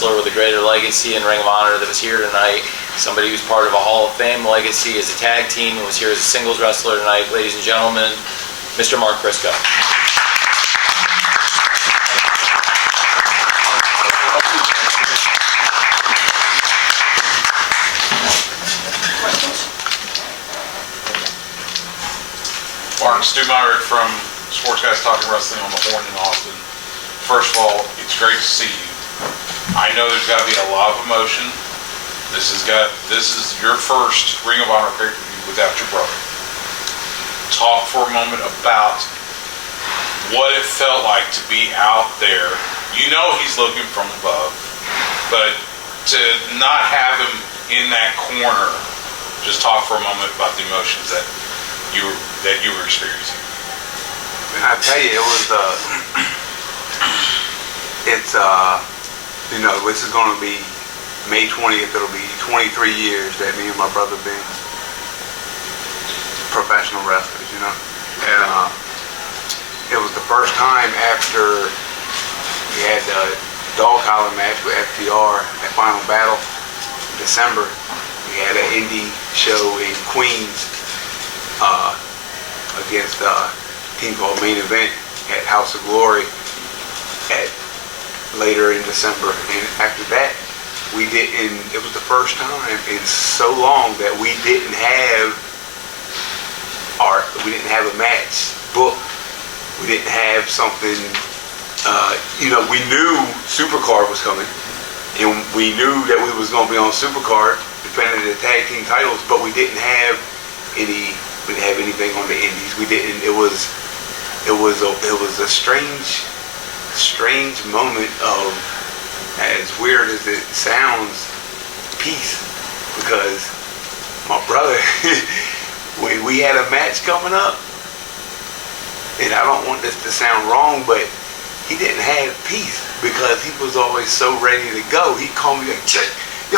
wrestler with a greater legacy in Ring of Honor that was here tonight. Somebody who's part of a Hall of Fame legacy as a tag team and was here as a singles wrestler tonight. Ladies and gentlemen, Mr. Mark Briscoe. Mark Stumeyer from Sports Guys Talking Wrestling on the Horn in Austin. First of all, it's great to see you. I know there's got to be a lot of emotion. This is your first Ring of Honor pay-per-view without your brother. Talk for a moment about what it felt like to be out there. You know he's looking from above, but to not have him in that corner, just talk for a moment about the emotions that you were experiencing. I tell you, it was this is going to be May 20th. It'll be 23 years that me and my brother been professional wrestlers, and it was the first time after we had the dog collar match with FTR at Final Battle in December. We had an indie show in Queens against a team called Main Event at House of Glory later in December. And after that, it was the first time in so long that we didn't have a match booked. We didn't have something, we knew Supercard was coming, and we knew that we was going to be on Supercard defending the tag team titles, but we didn't have anything on the indies. We didn't. It was a strange moment of, as weird as it sounds, peace, because my brother, when we had a match coming up, and I don't want this to sound wrong, but he didn't have peace because he was always so ready to go. He called me like, Chick, we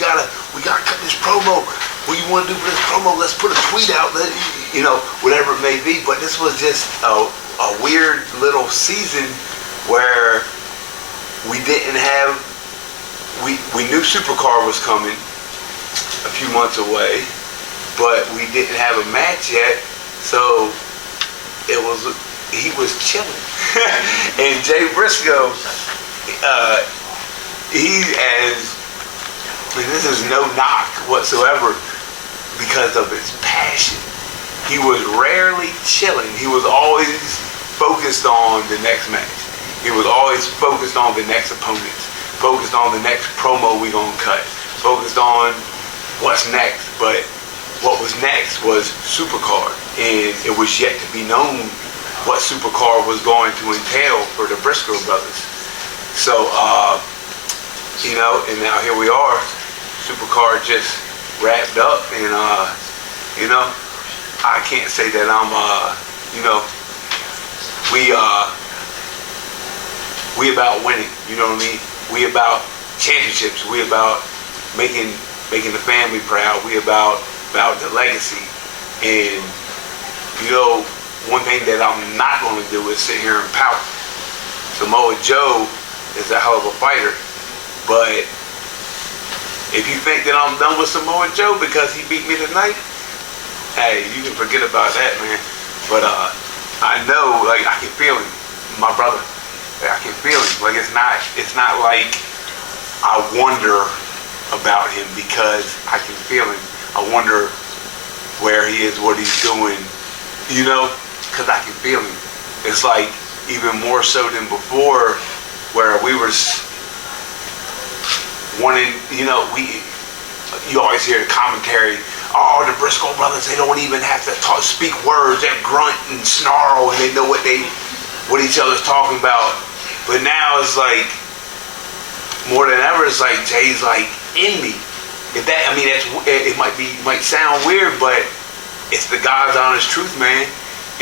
gotta cut this promo. What do you want to do for this promo? Let's put a tweet out, whatever it may be. But this was just a weird little season where we didn't have, we knew Supercard was coming a few months away, but we didn't have a match yet, so he was chilling. And Jay Briscoe, and this is no knock whatsoever because of his passion. He was rarely chilling. He was always focused on the next match. He was always focused on the next opponents, focused on the next promo we gonna cut, focused on what's next. But what was next was Supercard, and it was yet to be known what Supercard was going to entail for the Briscoe brothers. So, and now here we are. Supercard just wrapped up, and I can't say that I'm, we about winning. You know what I mean? We about championships. We about making the family proud. We about the legacy. And one thing that I'm not going to do is sit here and pout. Samoa Joe is a hell of a fighter, but if you think that I'm done with Samoa Joe because he beat me tonight, hey, you can forget about that, man. But I know, like, I can feel him, my brother. I can feel him. Like, it's not like I wonder about him because I can feel him. I wonder where he is, what he's doing, because I can feel him. It's like even more so than before, where we were wanting, you always hear the commentary, oh, the Briscoe brothers, they don't even have to speak words, they grunt and snarl, and they know what each other's talking about. But now it's like, more than ever, it's like Jay's like in me. It might sound weird, but it's the God's honest truth, man.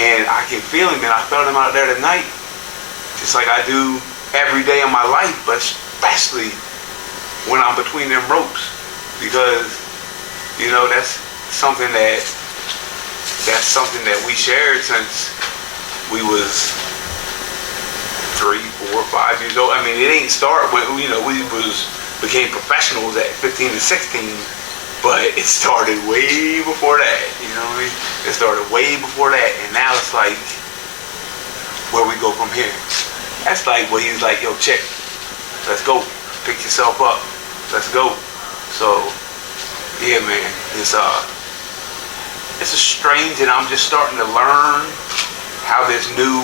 And I can feel him, and I felt him out there tonight, just like I do every day of my life, but especially when I'm between them ropes, because that's something that we shared since we was 3, 4 or 5 years old. I mean, it ain't start when, we became professionals at 15 and 16, but it started way before that, you know what I mean? It started way before that, and now it's like, where we go from here? That's like what he's like, yo, chick, let's go, pick yourself up, let's go. So, yeah, man, it's a strange, and I'm just starting to learn how this new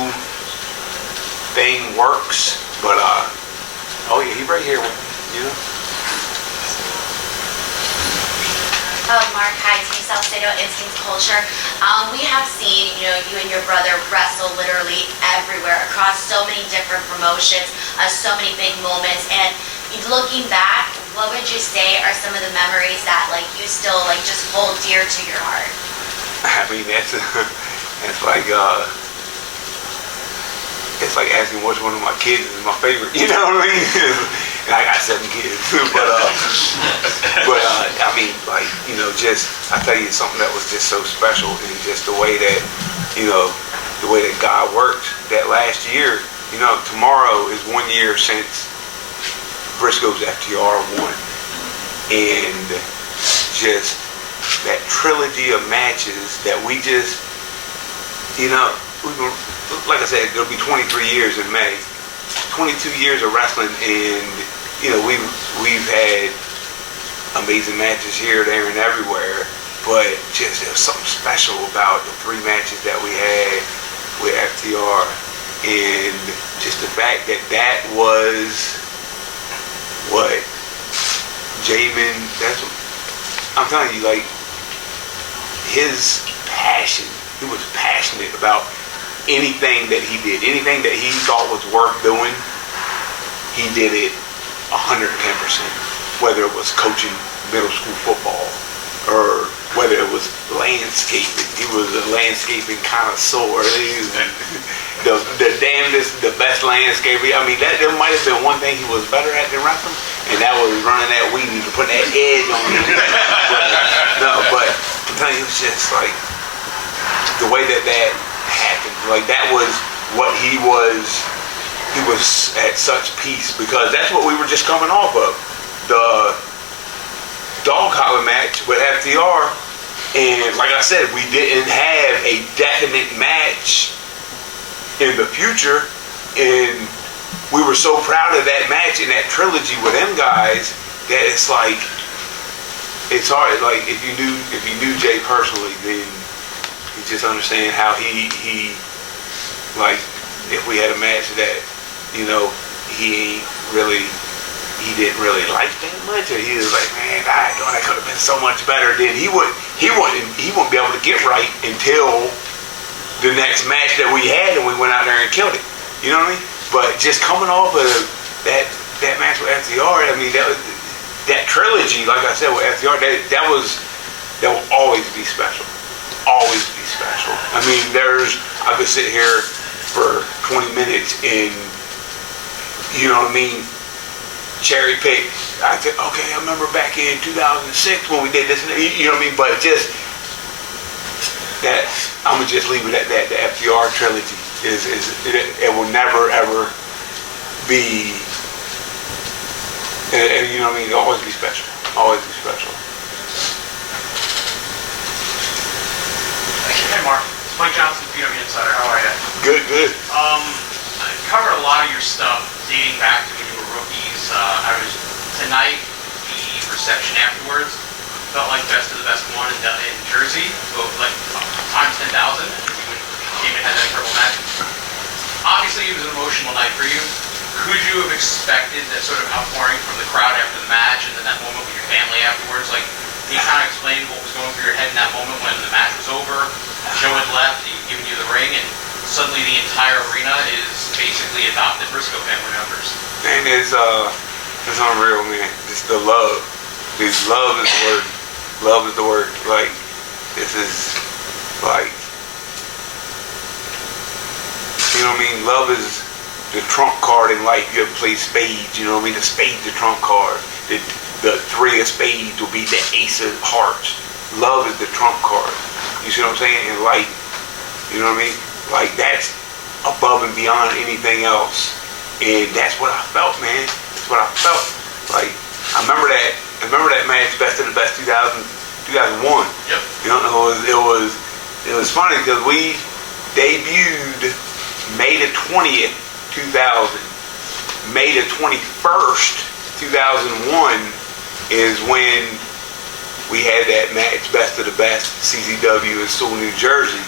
thing works, but oh yeah, he right here, you know. Mark, hi, Team South City Instinct Culture. We have seen, you and your brother wrestle literally everywhere across so many different promotions, so many big moments. And looking back, what would you say are some of the memories that you still just hold dear to your heart? I mean, that's like it's like asking which one of my kids is my favorite. You know what I mean? And I got 7 kids, but I mean, just I tell you something that was just so special, and just the way that God worked that last year. Tomorrow is 1 year since Briscoe's FTR won, and just that trilogy of matches that we just, like I said, it'll be 23 years in May. 22 years of wrestling, and we've had amazing matches here, there, and everywhere. But just there was something special about the 3 matches that we had with FTR, and just the fact that that was what Jamin. That's what I'm telling you. His passion. He was passionate about anything that he did, anything that he thought was worth doing, he did it 110%. Whether it was coaching middle school football or whether it was landscaping. He was a landscaping connoisseur. The damnedest, the best landscaping. I mean, there might have been one thing he was better at than wrestling, and that was running that weed and putting that edge on it. but I'm telling you, it's just like the way that happened. That was what he was at such peace, because that's what we were just coming off of. The dog collar match with FTR, and like I said, we didn't have a definite match in the future, and we were so proud of that match and that trilogy with them guys that it's like, it's hard. If you knew Jay personally, then you just understand how he if we had a match that he didn't really like that much, or he was like, man, I thought I could have been so much better, then he wouldn't be able to get right until the next match that we had, and we went out there and killed it. You know what I mean? But just coming off of that match with FTR, I mean, that trilogy, like I said, with FTR, that will always be special. Always be special. I mean, I could sit here for 20 minutes and, you know what I mean, cherry pick. I said, okay, I remember back in 2006 when we did this, you know what I mean? But just that, I'm gonna just leave it at that. The FTR trilogy it will never ever be, and you know what I mean? It'll always be special. Always be special. Hey Mark, it's Mike Johnson, PW Insider. How are you? Good, good. I covered a lot of your stuff dating back to when you were rookies. Tonight, the reception afterwards felt like best of the best one in Jersey. So times 10,000. You came and had that incredible match. Obviously, it was an emotional night for you. Could you have expected that sort of outpouring from the crowd after the match, and then that moment with your family afterwards? Can you kind of explain what was going through your head in that moment when the match was over, Joe had left, he'd given you the ring, and suddenly the entire arena is basically adopted Briscoe family members? Man, it's unreal, man. Just the love. Love is the word. Love is the word. This is you know what I mean? Love is the trump card in life. You ever play spades, you know what I mean? The spade's the trump card. The 3 of spades will be the ace of hearts. Love is the trump card. You see what I'm saying? In life, you know what I mean? That's above and beyond anything else. And that's what I felt, man. That's what I felt. Like, I remember that match, Best of the Best 2001. Yep. You know, it was funny because we debuted May the 20th, 2000. May the 21st, 2001 is when we had that match, Best of the Best, CZW in Sewell, New Jersey.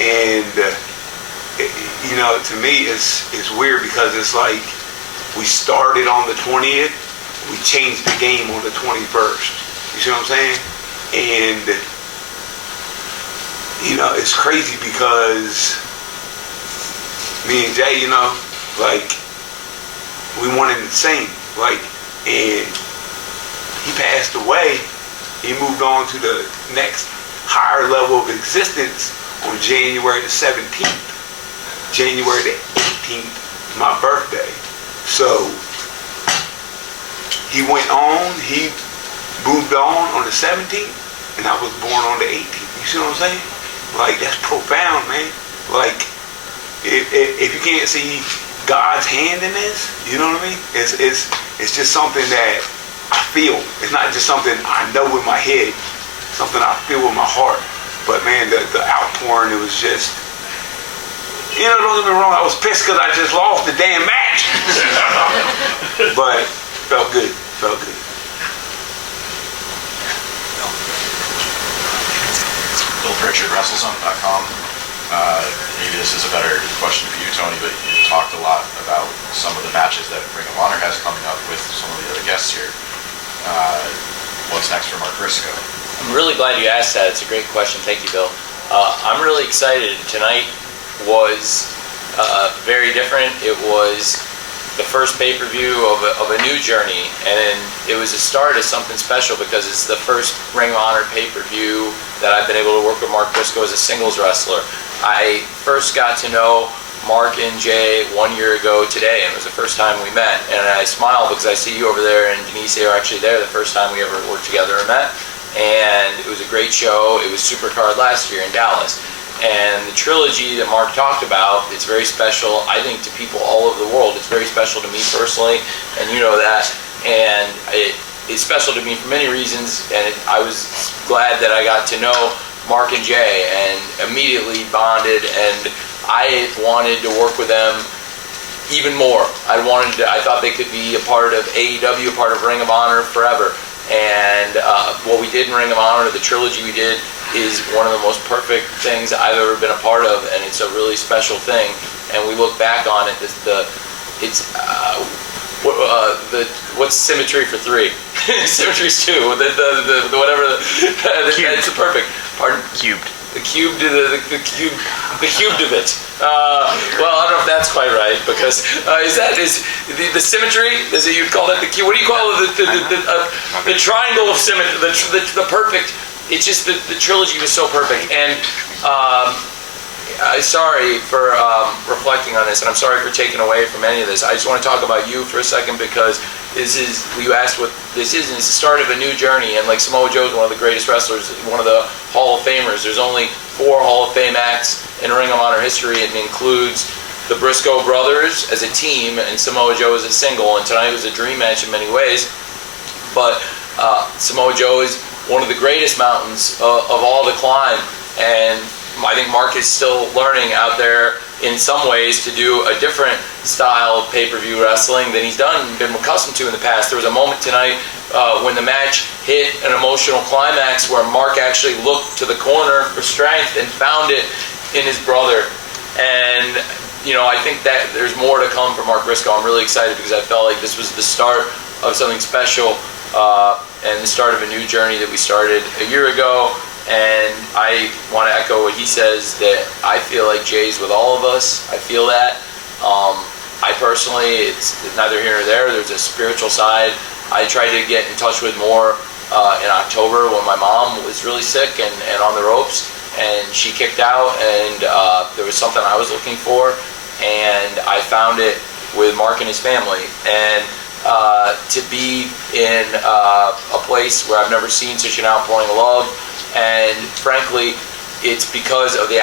And, you know, to me, it's weird because it's like we started on the 20th, we changed the game on the 21st. You see what I'm saying? And, you know, it's crazy because me and Jay, you know, like, we wanted the same. Like, and he passed away. He moved on to the next higher level of existence on January the 17th. January the 18th, my birthday. So he went on, he moved on the 17th, and I was born on the 18th. You see what I'm saying? Like, that's profound, man. Like, if you can't see God's hand in this, you know what I mean? It's just something that I feel. It's not just something I know in my head, something I feel with my heart. But man, the outpouring, it was just, you know, don't get me wrong, I was pissed because I just lost the damn match. But felt good. Bill Pritchard, WrestleZone.com. Maybe this is a better question for you, Tony, but you talked a lot about some of the matches that Ring of Honor has coming up with some of the other guests here. What's next for Mark Briscoe? I'm really glad you asked that. It's a great question. Thank you, Bill. I'm really excited. Tonight was very different. It was the first pay-per-view of a new journey, and it was a start of something special because it's the first Ring of Honor pay-per-view that I've been able to work with Mark Briscoe as a singles wrestler. I first got to know Mark and Jay 1 year ago today, and it was the first time we met. And I smile because I see you over there, and Denise, they were actually there the first time we ever worked together and met. And it was a great show. It was Supercard last year in Dallas. And the trilogy that Mark talked about, it's very special, I think, to people all over the world. It's very special to me personally, and you know that. And it's special to me for many reasons, and I was glad that I got to know Mark and Jay and immediately bonded, and I wanted to work with them even more. I thought they could be a part of AEW, a part of Ring of Honor forever. And what we did in Ring of Honor, the trilogy we did, is one of the most perfect things I've ever been a part of, and it's a really special thing. And we look back on it, what's Symmetry for 3? Symmetry's 2. The whatever. It's perfect. Pardon? Cubed. The cubed of it. Well, I don't know if that's quite right, because is the symmetry? Is it, you'd call that the cube? What do you call it? The triangle of symmetry. The perfect. It's just the trilogy was so perfect. And I'm sorry for reflecting on this, and I'm sorry for taking away from any of this. I just want to talk about you for a second, because you asked what this is, and it's the start of a new journey. And like Samoa Joe is one of the greatest wrestlers, one of the Hall of Famers. There's only 4 Hall of Fame acts in Ring of Honor history, and it includes the Briscoe brothers as a team and Samoa Joe as a single. And tonight was a dream match in many ways. But Samoa Joe is one of the greatest mountains of all to climb, and I think Mark is still learning out there in some ways to do a different style of pay-per-view wrestling than he's been accustomed to in the past. There was a moment tonight when the match hit an emotional climax where Mark actually looked to the corner for strength and found it in his brother. And you know, I think that there's more to come from Mark Briscoe. I'm really excited because I felt like this was the start of something special and the start of a new journey that we started a year ago. And I want to echo what he says, that I feel like Jay's with all of us. I feel that. I personally, it's neither here nor there. There's a spiritual side I tried to get in touch with more in October when my mom was really sick and on the ropes. And she kicked out, and there was something I was looking for. And I found it with Mark and his family. And to be in a place where I've never seen such an outpouring of love. And frankly, it's because of the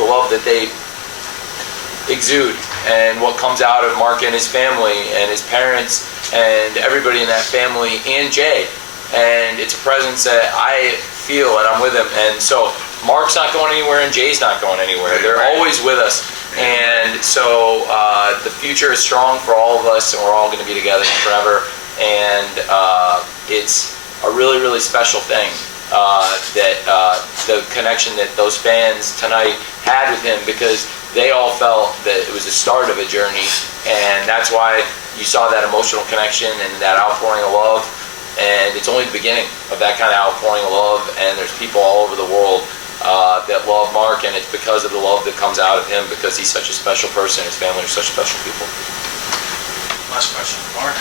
love that they exude, and what comes out of Mark and his family and his parents and everybody in that family and Jay. And it's a presence that I feel, and I'm with him. And so Mark's not going anywhere and Jay's not going anywhere. They're always with us. And so the future is strong for all of us, and we're all going to be together forever. And it's a really, really special thing that the connection that those fans tonight had with him, because they all felt that it was the start of a journey, and that's why you saw that emotional connection and that outpouring of love. And it's only the beginning of that kind of outpouring of love, and there's people all over the world that love Mark, and it's because of the love that comes out of him, because he's such a special person, his family are such special people. Last question, Mark.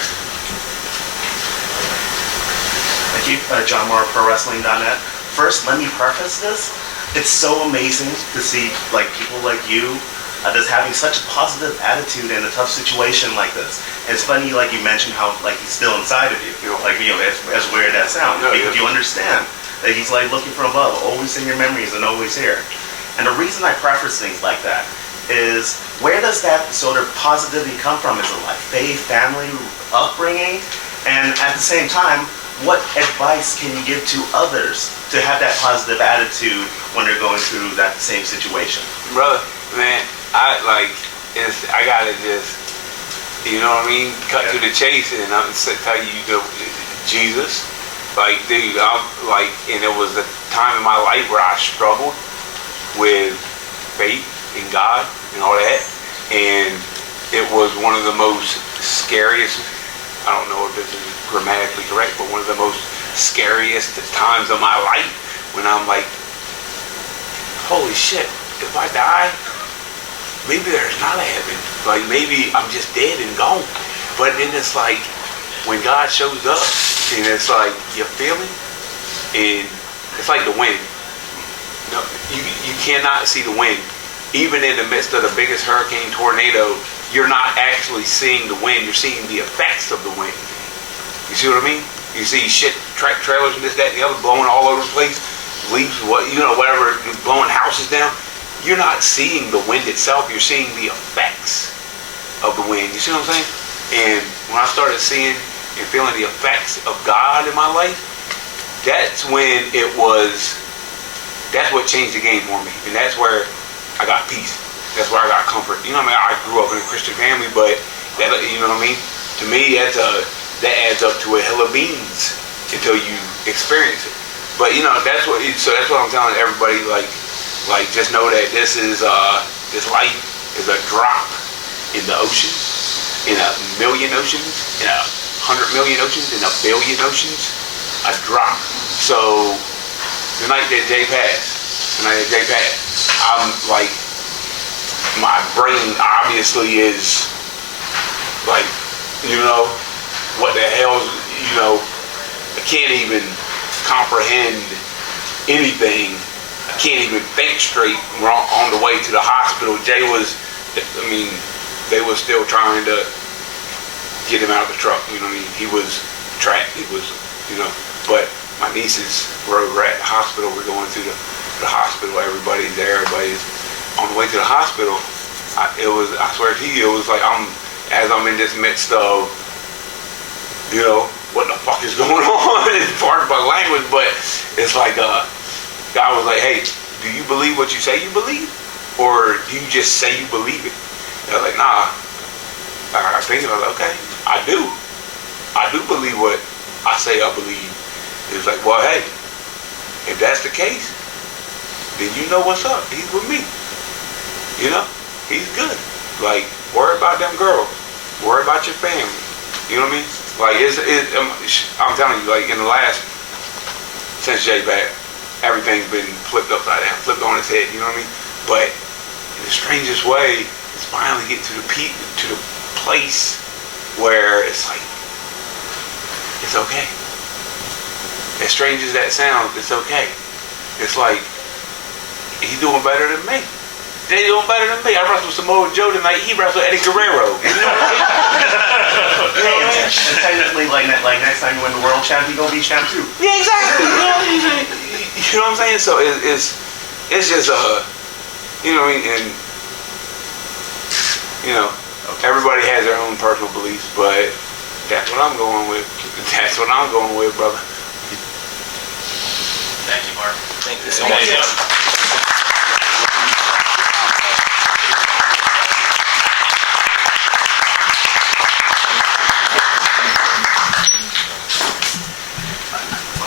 Thank you, John Moore, ProWrestling.net. First, let me preface this. It's so amazing to see people like you just having such a positive attitude in a tough situation like this. And it's funny, like you mentioned, how he's still inside of you. As weird as that sounds, because you understand that he's looking from above, always in your memories and always here. And the reason I preface things like that is, where does that sort of positivity come from? Is it faith, family, upbringing? And at the same time, what advice can you give to others to have that positive attitude when they're going through that same situation? Brother, man, I gotta just, you know what I mean, cut to the chase, and I'm tell you, Jesus, dude, and it was a time in my life where I struggled with faith in God and all that, and it was one of the most scariest, I don't know if this is grammatically correct, but one of the most scariest times of my life, when I'm like, holy shit, if I die, maybe there's not a heaven. Maybe I'm just dead and gone. But then it's when God shows up, and it's you feel it, and it's like the wind. No, you cannot see the wind. Even in the midst of the biggest hurricane, tornado, you're not actually seeing the wind. You're seeing the effects of the wind. You see what I mean? You see shit, trailers and this, that, and the other blowing all over the place, leaves, whatever, blowing houses down. You're not seeing the wind itself. You're seeing the effects of the wind. You see what I'm saying? And when I started seeing and feeling the effects of God in my life, that's when that's what changed the game for me. And that's where I got peace. That's where I got comfort. You know what I mean? I grew up in a Christian family, but that, you know what I mean? To me, that adds up to a hill of beans until you experience it. But that's what I'm telling everybody. Just know that this life is a drop in the ocean, in 1,000,000 oceans, in 100 million oceans, in 1 billion oceans. A drop. So the night that Jay passed, I'm my brain obviously is what the hell, I can't even comprehend anything. I can't even think straight. We're on the way to the hospital. Jay was, they was still trying to get him out of the truck. You know what I mean? He was trapped. He was, but my nieces were over at the hospital. We're going to the hospital. Everybody's there. Everybody's on the way to the hospital. I swear to you, it was as I'm in this midst of, what the fuck is going on? It's part of my language, but it's God was like, hey, do you believe what you say you believe? Or do you just say you believe it? And I was like, nah. I was thinking, okay, I do believe what I say I believe. It was like, well, hey, if that's the case, then you know what's up. He's with me. He's good. Worry about them girls. Worry about your family. You know what I mean? I'm telling you, in the last, since Jay back, everything's been flipped upside down, flipped on its head, you know what I mean? But in the strangest way, it's finally getting to the place where it's it's okay. As strange as that sounds, it's okay. It's he's doing better than me. They doing better than me. I wrestled Samoa Joe tonight. He wrestled Eddie Guerrero. You know what I mean? And technically, next time you win the world champ, you're gonna be champ too. Yeah, exactly. You know what I'm saying? So it's just you know what I mean? And you know, everybody has their own personal beliefs, but that's what I'm going with. That's what I'm going with, brother. Thank you, Mark. Thank you so much.